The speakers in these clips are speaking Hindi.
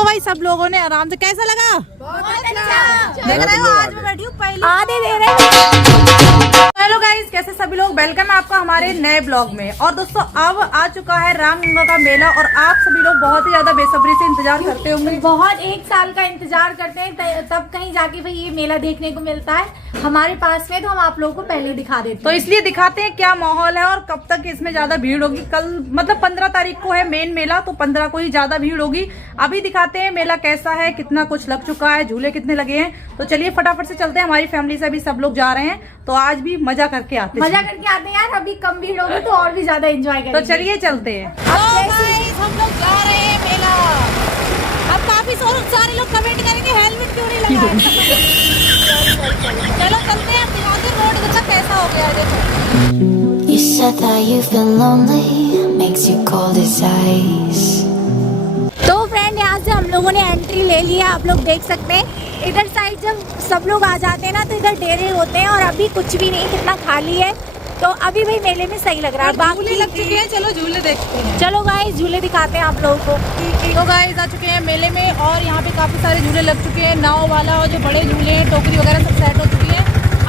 तो भाई सब लोगों ने आराम से, कैसा लगा? बहुत अच्छा। देख रहे हो आज मैं बैठी हूँ पहले आधे दे रहे। हेलो गाइस, कैसे सभी लोग, वेलकम है आपका हमारे नए ब्लॉग में। और दोस्तों अब आ चुका है रामगंगा का मेला और आप सभी लोग बहुत ही ज्यादा बेसब्री से इंतजार करते होंगे। बहुत 1 साल का इंतजार करते हैं तब कहीं जाके भाई ये मेला देखने को मिलता है हमारे पास में, तो हम आप लोगों को पहले दिखा देते हैं। तो इसलिए दिखाते हैं क्या माहौल है और कब तक इसमें ज्यादा भीड़ होगी। कल मतलब 15 तारीख को है मेन मेला, तो 15 को ही ज्यादा भीड़ होगी। अभी दिखाते हैं मेला कैसा है, कितना कुछ लग चुका है, झूले कितने लगे हैं। तो चलिए फटाफट से चलते हैं, हमारी फैमिली से भी सब लोग जा रहे हैं, तो आज भी मजा करके आते हैं यार। अभी कम भीड़ होगी तो और भी ज्यादा एंजॉय करेंगे। तो चलिए चलते हैं। हम लोग जा रहे हैं मेला। अब काफी सारे लोग कमेंट करेंगे हेलमेट क्यों नहीं लगाए। चलो चलते हैं, दिखाते रोड देखो कैसा हो गया है। देखो You said that you've been lonely, makes you cold as ice. तो फ्रेंड यहाँ से हम लोगों ने एंट्री ले लिया, आप लोग देख सकते हैं। इधर साइड जब सब लोग आ जाते हैं ना तो इधर डेरे होते हैं और अभी कुछ भी नहीं, कितना खाली है। तो अभी भाई मेले में सही लग रहा है। झूले लग चुके हैं, चलो झूले देखते हैं। चलो गाइस झूले दिखाते हैं आप लोगों को। तो गाइस आ चुके हैं मेले में और यहाँ पे काफी सारे झूले लग चुके हैं, नाव वाला और जो बड़े झूले हैं, टोकरी वगैरह सब सेट हो चुकी है।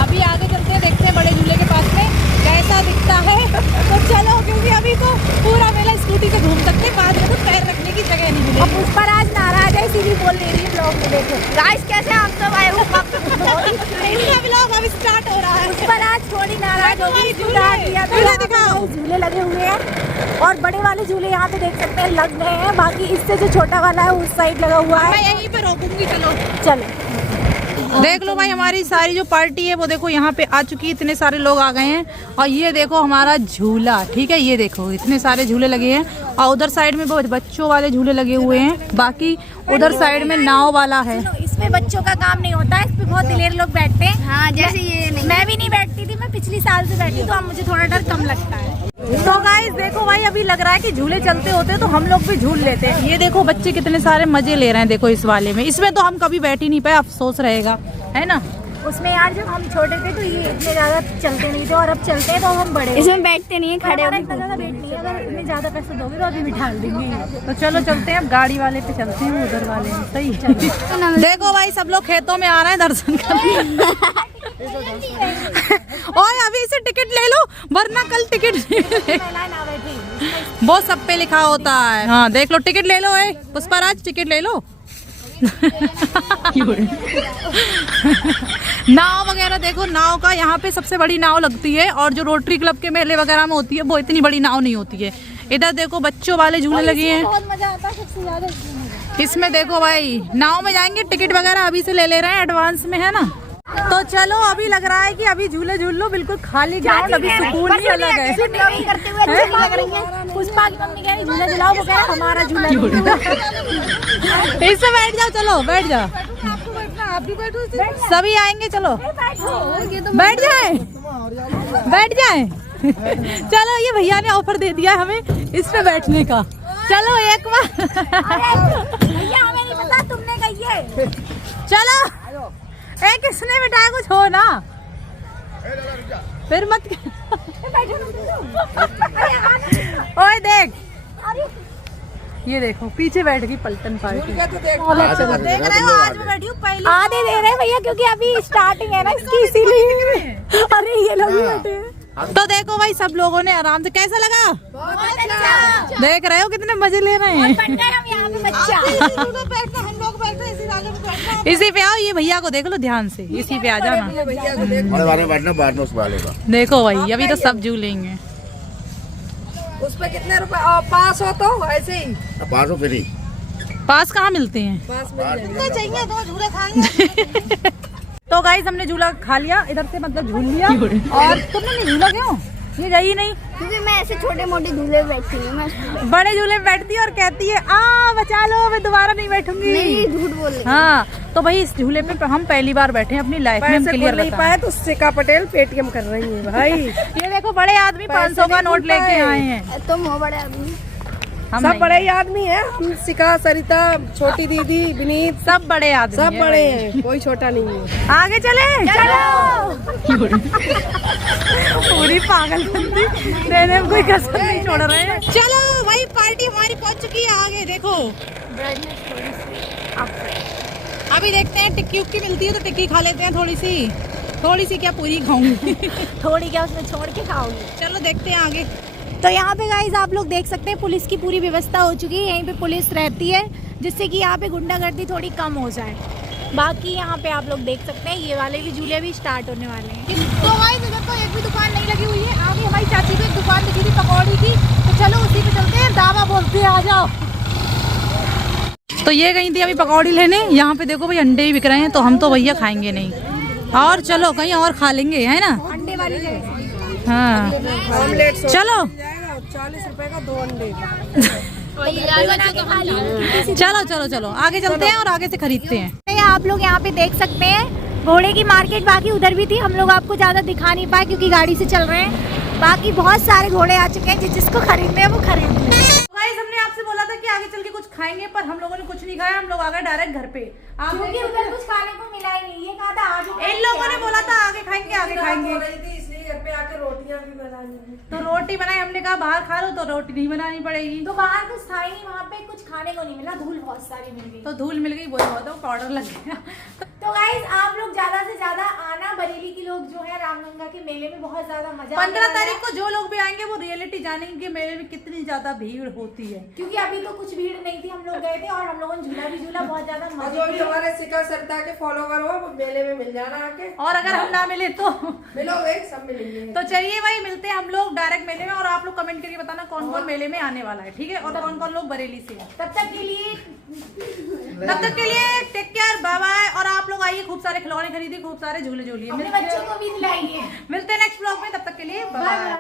अभी आगे चलते हैं, देखते हैं बड़े झूले के पास में कैसा दिखता है। तो चलो, क्योंकि अभी तो पूरा मेला स्कूटी से घूम सकते हैं, बाद में तो पैर रखने की जगह नहीं मिलेगी। अब उस पर आज नाराज है, इसीलिए बोल रही है ब्लॉग में। देखो गाइस कैसे हम सब आए हो। इनका ब्लॉग अब स्टार्ट हो रहा है। उस पर आज थोड़ी नाराज हो गई, झूले दिखाओ। झूले लगे हुए हैं और बड़े वाले झूले यहाँ पे देख सकते हैं लग गए हैं। बाकी इससे जो छोटा वाला है उस साइड लगा हुआ है। मैं यहीं पे रोकूंगी। चलो देख लो भाई, हमारी सारी जो पार्टी है वो देखो यहाँ पे आ चुकी है। इतने सारे लोग आ गए हैं और ये देखो हमारा झूला, ठीक है, ये देखो इतने सारे झूले लगे हैं। और उधर साइड में बहुत बच्चों वाले झूले लगे हुए हैं, बाकी उधर साइड में नाव वाला है। इसमें बच्चों का काम नहीं होता है, इस पे बहुत दिलेर लोग बैठते हैं। हाँ, जैसे ये नहीं। मैं भी नहीं बैठती थी, मैं पिछली साल से बैठी, तो अब मुझे थोड़ा डर कम लगता है। तो गाइस देखो भाई, अभी लग रहा है कि झूले चलते होते तो हम लोग भी झूल लेते हैं। ये देखो बच्चे कितने सारे मजे ले रहे हैं, देखो इस वाले में। इसमें तो हम कभी बैठ ही नहीं पाए, अफसोस रहेगा, है ना। उसमें यार जब हम छोटे थे तो ये इतने ज्यादा चलते नहीं थे, और अब चलते हैं तो हम बड़े। इसमें बैठते नहीं है, खड़े होकर इतना ज्यादा बैठ नहीं है। अगर इतने ज्यादा पैसे दोगे तो अभी बिठा देंगे। तो चलो चलते हैं, अब गाड़ी वाले पे चलते हैं, उधर वाले में। सही देखो भाई, सब लोग खेतों में आ रहे हैं दर्शन करने। और अभी से टिकट ले लो, वरना कल टिकट वो सब पे लिखा होता है। हाँ देख लो, टिकट ले लो। पुष्पाराज टिकट ले लो। नाव वगैरह देखो, नाव का यहाँ पे सबसे बड़ी नाव लगती है, और जो रोटरी क्लब के मेले वगैरह में होती है वो इतनी बड़ी नाव नहीं होती है। इधर देखो बच्चों वाले झूले लगे हैं, बहुत मजा आता है सबसे ज्यादा इसमें देखो भाई। नाव में जाएंगे, टिकट वगैरह अभी से ले रहे हैं एडवांस में, है ना। तो चलो, अभी लग रहा है कि अभी झूले झूल लो, बिल्कुल खाली ग्राउंड, अभी सुकून ही अलग है। करते हुए अच्छे लग रही है। पुष्पा की मम्मी कह रही झूला झुलाओ, वो कह रहा हमारा झूला। इससे बैठ जाओ, चलो बैठ जाओ, सभी आएंगे, चलो बैठ जाए, बैठ जाए। चलो, ये भैया ने ऑफर दे दिया हमें इस पे बैठने का। चलो एक बार। भैया हमें नहीं पता, तुमने कही है। चलो, किसने बिठाया, कुछ हो ना फिर मत। ओए देख, ये देखो पीछे बैठ गई पलटन पार्टी। देख रहे हो, आज मैं बैठी हूँ पहले। आधे दे रहे हैं भैया, क्योंकि अभी स्टार्टिंग है ना इसकी, इसीलिए। अरे ये लोग भी बैठे हैं। तो देखो भाई, सब लोगों ने आराम से, कैसा लगा? बहुत अच्छा। देख रहे हो कितने मजे ले रहे हैं। हम यहाँ पे बच्चा। हम लोग बैठे इसी पे आओ, ये भैया को देख लो ध्यान से, इसी पे आ जाना। देखो भाई, अभी तो सब झूलेंगे। उस पे कितने रुपए पास हो? तो ऐसे ही पास हो फ्री। पास कहाँ मिलते हैं? पास मिल चाहिए तो झूले खाएंगे। तो गाइस हमने झूला खा लिया, इधर से मतलब झूल लिया। और तुमने नहीं झूला क्यों? ये गई नहीं, क्योंकि मैं ऐसे छोटे मोटे झूले बैठती हूँ। मैं बड़े झूले में बैठती है और कहती है आ बचा लो, मैं दोबारा नहीं बैठूंगी। नहीं, झूठ बोल रही। हाँ, तो भाई इस झूले पे हम पहली बार बैठे हैं अपनी लाइफ में, हम क्लियर नहीं पाया तो सिका पटेल पेटीएम कर रही है भाई। ये देखो बड़े आदमी 500 का नोट लेके आए हैं। तुम हो बड़े आदमी। हम सब नहीं। बड़े ही आदमी है। हम शिखा, सरिता, छोटी दीदी, विनीत, सब बड़े आदमी सब हैं बड़े भाई। हैं, कोई छोटा नहीं है। आगे चले चलो पूरी पागलपंती देने में कोई कसर नहीं छोड़ रहे हैं। चलो भाई पार्टी हमारी पहुंच चुकी है आगे देखो। अभी देखते हैं टिक्की उक्की मिलती है तो टिक्की खा लेते हैं थोड़ी सी क्या पूरी खाऊंगी। थोड़ी क्या उसमें छोड़ के खाओगे। चलो देखते हैं आगे। तो यहाँ पे गाइस आप लोग देख सकते हैं पुलिस की पूरी व्यवस्था हो चुकी है। यहीं पे पुलिस रहती है जिससे कि यहाँ पे गुंडागर्दी थोड़ी कम हो जाए। बाकी यहाँ पे आप लोग देख सकते हैं ये वाले भी झूले भी स्टार्ट होने वाले हैं। तो गाइस इधर तो एक भी दुकान नहीं लगी हुई है। आगे हमारी चाची को एक दुकान दिखी थी पकौड़ी की, तो चलो उसी पे चलते हैं। दावा बोलते हैं आ जाओ। तो ये गई थी अभी पकौड़ी लेने। यहाँ पे देखो भाई अंडे ही बिक रहे हैं तो हम तो भैया खाएंगे नहीं, और चलो कहीं और खा लेंगे है ना। अंडे वाली जगह हाँ ऑमलेट चलो 40 रुपए का 2 अंडे। बना के खा ली। चलो चलो चलो आगे चलते हैं और आगे से खरीदते हैं। आप लोग यहाँ पे देख सकते हैं घोड़े की मार्केट बाकी उधर भी थी। हम लोग आपको ज्यादा दिखा नहीं पाए क्योंकि गाड़ी से चल रहे हैं। बाकी बहुत सारे घोड़े आ चुके हैं, जिसको खरीदने हैं वो खरीद ले। गाइस हमने आपसे बोला था कि आगे चल के कुछ खाएंगे पर हम लोगों ने कुछ नहीं खाया। हम लोग आ गए डायरेक्ट घर पे। आप क्योंकि उधर कुछ खाने को मिला ही नहीं। ये कहा था आज इन लोगों ने बोला था आगे खाएंगे आगे खाएंगे, इसलिए घर पे आके रोटियां भी बनानी है। तो रोटी बनाई। हमने कहा बाहर खा लो तो रोटी नहीं बनानी पड़ेगी। तो बाहर कुछ था ही नहीं, वहाँ पे कुछ खाने को नहीं मिला। धूल बहुत सारी मिल गई। तो धूल मिल गई बोल बहुत पाउडर लग गया। तो गाइस आप लोग ज्यादा से ज्यादा आना। बरेली के लोग जो है रामगंगा के मेले में बहुत ज्यादा मजा 15 तारीख को जो लोग भी आएंगे वो रियलिटी जानेंगे मेले में कितनी ज्यादा भीड़ होती है। क्योंकि अभी तो कुछ भीड़ नहीं थी। हम लोग गए थे और हम लोगों ने झूला भी झूला बहुत ज्यादा और मजा जो भी हमारे शिखा, सरिता के फॉलोवर हो वो मेले में मिल जाना आके। और अगर हम ना मिले तो मिलोगे, सब मिलेंगे। तो चलिए भाई मिलते हैं हम लोग डायरेक्ट मेले में। और आप लोग कमेंट करके बताना कौन कौन मेले में आने वाला है, ठीक है, और कौन कौन लोग बरेली से हैं। तब तक के लिए टेक केयर, बाय बाय। और आप लोग आइए, खूब सारे खिलौने खरीदिए, खूब सारे झूले झूलिए। अपने बच्चों को भी दिलाएंगे। मिलते हैं नेक्स्ट ब्लॉग में, तब तक के लिए बाय बाय।